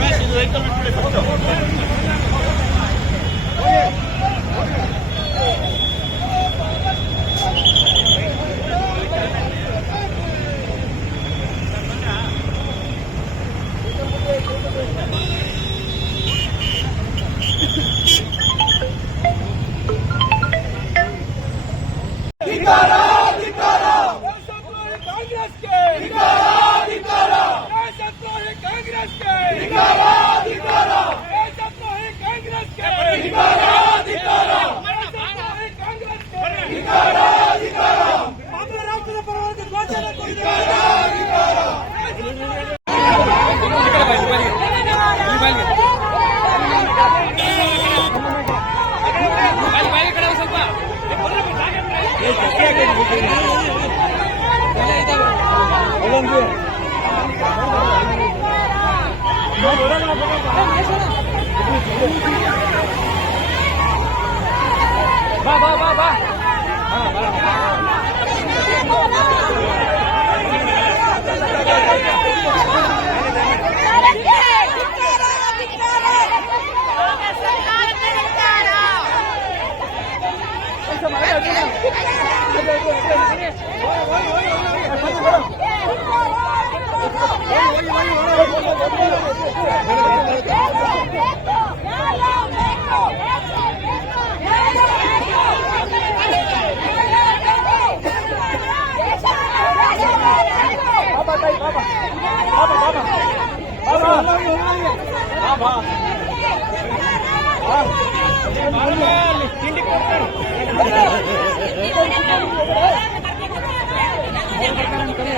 ದೇಶದ್ರೋಹಿ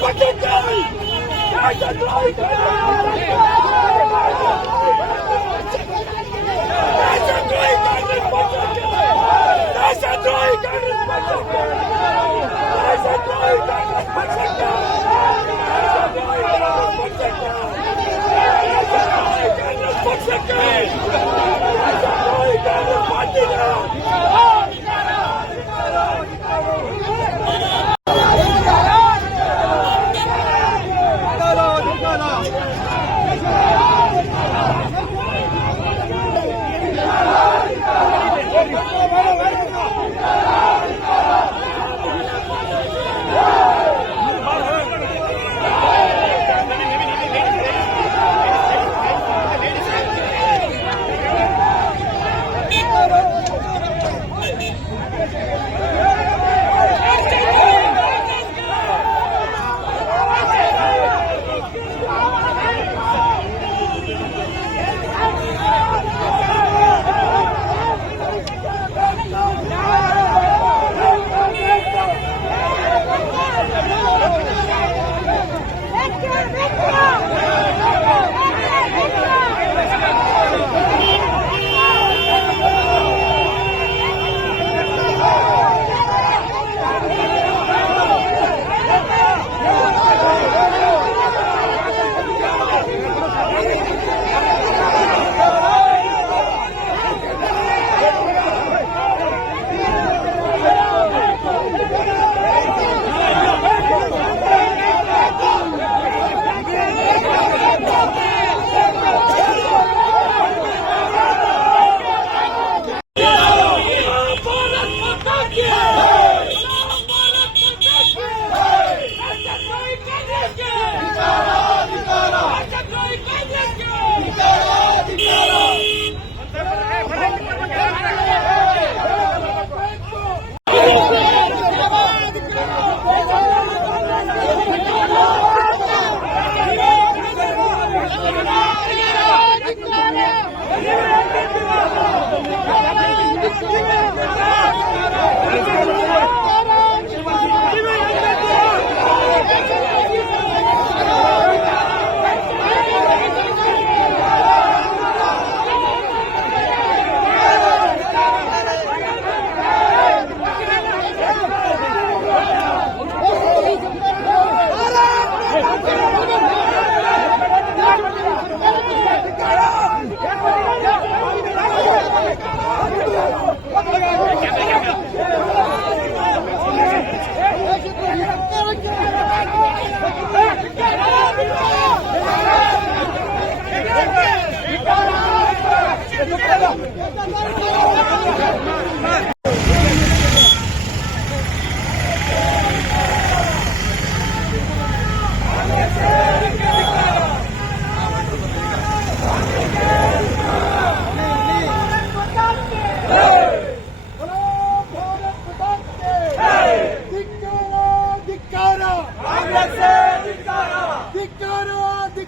Let's go!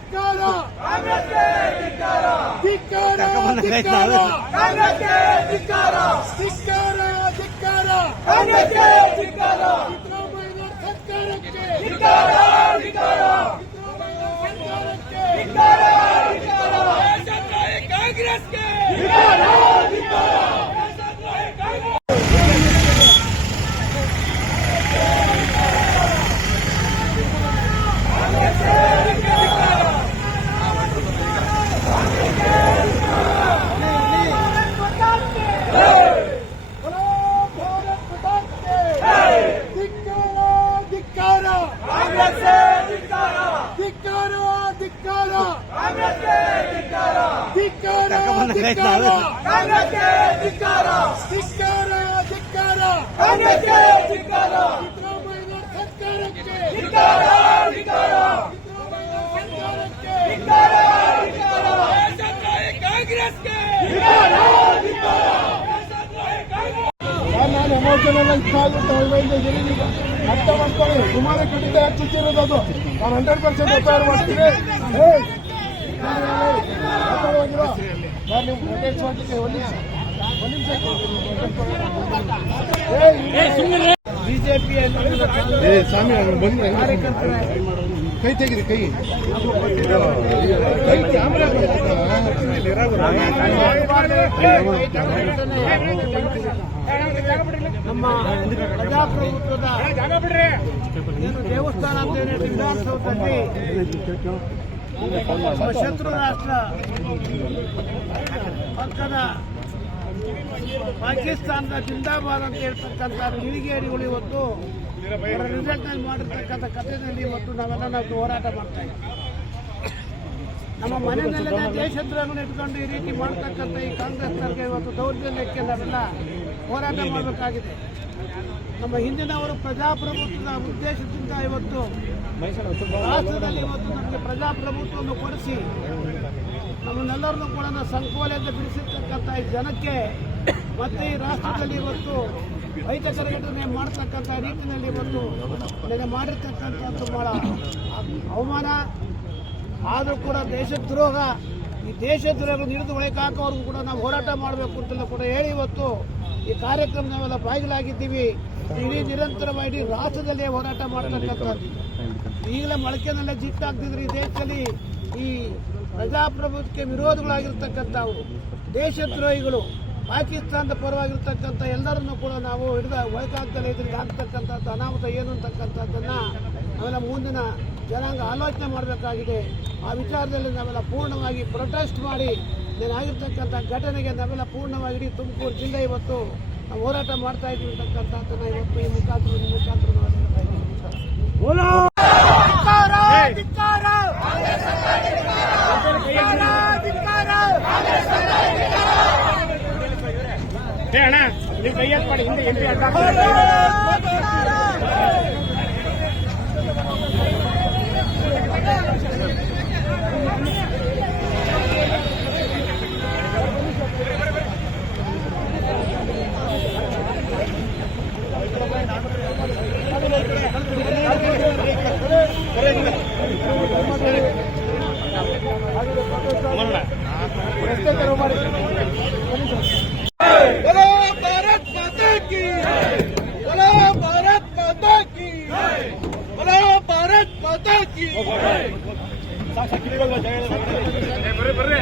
ಧಿಕ್ಕಾರ. ಧಿಕ್ಕಾರ. ಧಿಕ್ಕಾರ ಧಿಕ್ಕಾರ. ಧಿಕ್ಕಾರ. ಸಿದ್ದರಾಮಯ್ಯ ಸರ್ಕಾರಕ್ಕೆ. ಸರ್ಕಾರಕ್ಕೆ. ಕಾಂಗ್ರೆಸ್ಗೆ ಧಿಕ್ಕಾರ ಧಿಕ್ಕಾರ ಧಿಕ್ಕಾರ ಧಿಕ್ಕಾರ ಧಿಕ್ಕಾರ ಧಿಕ್ಕಾರ ಧಿಕ್ಕಾರ ಸಿದ್ದರಾಮಯ್ಯ ಸರ್ಕಾರಕ್ಕೆ ಸಿದ್ದರಾಮಯ್ಯ ಸರ್ಕಾರಕ್ಕೆ ಕಾಂಗ್ರೆಸ್ಗೆ ನಾನು ಎಮೋಷನಲ್ ಆಗಿ ಕಾಲಿಟ್ಟು ಅರ್ಥ ಮಾಡ್ಕೊಳ್ಳಿ ಸುಮಾರು ಕಡಿತ ಯಾಕೆ ಅದು ನಾನು ಹಂಡ್ರೆಡ್ ಪರ್ಸೆಂಟ್ ಎಫ್ ಮಾಡ್ತೀನಿ ಕೈ ತೆಗಿರಿ ಕೈ. ಕೈ ಕ್ಯಾಮ್ರಾ ನಮ್ಮ ಪ್ರಜಾಪ್ರಭುತ್ವದ ದೇವಸ್ಥಾನ ಅಂತ ಏನು ಹೇಳಿ ವಿಧಾನಸೌಧದಲ್ಲಿ ಶತ್ರು ರಾಷ್ಟ್ರ ಪಕ್ಕದ ಪಾಕಿಸ್ತಾನದ ಜಿಂದಾಬಾದ್ ಅಂತ ಹೇಳ್ತಕ್ಕಂಥ ಕಿಡಿಗೇಡಿಗಳು ಇವತ್ತು ಅವರ ರಿಸಲ್ಟ್ನಲ್ಲಿ ಮಾಡಿರ್ತಕ್ಕಂಥ ಕಥೆಯಲ್ಲಿ ಇವತ್ತು ನಾವೆಲ್ಲ ನಾವು ಹೋರಾಟ ಮಾಡ್ತಾ ನಮ್ಮ ಮನೆಯಲ್ಲೆಲ್ಲ ದೇಶದ್ರೋಹಗಳನ್ನು ಇಟ್ಕೊಂಡು ಈ ರೀತಿ ಮಾಡ್ತಕ್ಕಂಥ ಈ ಕಾಂಗ್ರೆಸ್ ಕಾಂಗ್ರೆಸ್ನವ್ರಿಗೆ ಇವತ್ತು ದೌರ್ಜನ್ಯಕ್ಕೆ ನಾವೆಲ್ಲ ಹೋರಾಟ ಮಾಡಬೇಕಾಗಿದೆ. ನಮ್ಮ ಹಿಂದಿನವರು ಪ್ರಜಾಪ್ರಭುತ್ವದ ಉದ್ದೇಶದಿಂದ ಇವತ್ತು ರಾಷ್ಟ್ರದಲ್ಲಿ ಇವತ್ತು ನಮಗೆ ಪ್ರಜಾಪ್ರಭುತ್ವವನ್ನು ಕೊಡಿಸಿ, ನಮ್ಮನ್ನೆಲ್ಲರನ್ನು ಕೂಡ ಸಂಕೋಲೆಯಿಂದ ಬಿಡಿಸಿರ್ತಕ್ಕಂಥ ಈ ಜನಕ್ಕೆ ಮತ್ತೆ ಈ ರಾಷ್ಟ್ರದಲ್ಲಿ ಇವತ್ತು ರೈತ ಘಟನೆ ಮಾಡ್ತಕ್ಕಂಥ ರೀತಿಯಲ್ಲಿ ಇವತ್ತು ನನಗೆ ಮಾಡಿರ್ತಕ್ಕಂಥದ್ದು ಬಹಳ ಅವಮಾನ, ಆದರೂ ಕೂಡ ದೇಶದ್ರೋಹ ಈ ದೇಶದ್ರೋಹ ಹಿಡಿದು ಒಳಗೆ ಹಾಕೋವರೆಗೂ ಕೂಡ ನಾವು ಹೋರಾಟ ಮಾಡಬೇಕು ಅಂತೆಲ್ಲ ಕೂಡ ಹೇಳಿ ಇವತ್ತು ಈ ಕಾರ್ಯಕ್ರಮ ನಾವೆಲ್ಲ ಬಾಗಿಲಾಗಿದ್ದೀವಿ ಇಡೀ ನಿರಂತರವಾಗಿ ಇಡೀ ರಾಷ್ಟ್ರದಲ್ಲೇ ಹೋರಾಟ ಮಾಡತಕ್ಕಂಥದ್ದು ಈಗಲೇ ಮೊಳಕೆನಲ್ಲೇ ಜಿಟ್ಟಾಗ್ತಿದ್ರೆ ಈ ದೇಶದಲ್ಲಿ. ಈ ಪ್ರಜಾಪ್ರಭುತ್ವಕ್ಕೆ ವಿರೋಧಗಳಾಗಿರ್ತಕ್ಕಂಥವು ದೇಶದ್ರೋಹಿಗಳು, ಪಾಕಿಸ್ತಾನದ ಪರವಾಗಿರ್ತಕ್ಕಂಥ ಎಲ್ಲರನ್ನು ಕೂಡ ನಾವು ಹಿಡಿದ ಒಳಕಾಗ್ತಲೇ ಇದ್ರಿಗೆ ಆಗ್ತಕ್ಕಂಥದ್ದು ಅನಾಹುತ ಏನು ಅಂತಕ್ಕಂಥದ್ದನ್ನು ನಾವೆಲ್ಲ ಮುಂದಿನ ಜನಾಂಗ ಆಲೋಚನೆ ಮಾಡಬೇಕಾಗಿದೆ. ಆ ವಿಚಾರದಲ್ಲಿ ನಾವೆಲ್ಲ ಪೂರ್ಣವಾಗಿ ಪ್ರೊಟೆಸ್ಟ್ ಮಾಡಿ ಆಗಿರ್ತಕ್ಕಂಥ ಘಟನೆಗೆ ನಾವೆಲ್ಲ ಪೂರ್ಣವಾಗಿ ಇಡೀ ತುಮಕೂರು ಜಿಲ್ಲೆ ಇವತ್ತು ನಾವು ಹೋರಾಟ ಮಾಡ್ತಾ ಇದ್ದೀವಿ ಅಂತಕ್ಕಂಥದ್ದನ್ನು ಇವತ್ತು ಈ ಮುಖಾಂತರ ಮುಖಾಂತರ ನಾವು ಹೇಳ್ತಾ ಇದ್ದೀವಿ. बोलो ಸಾಕ್ಷಿ ಬರ್ರಿ ಬರ್ರಿ.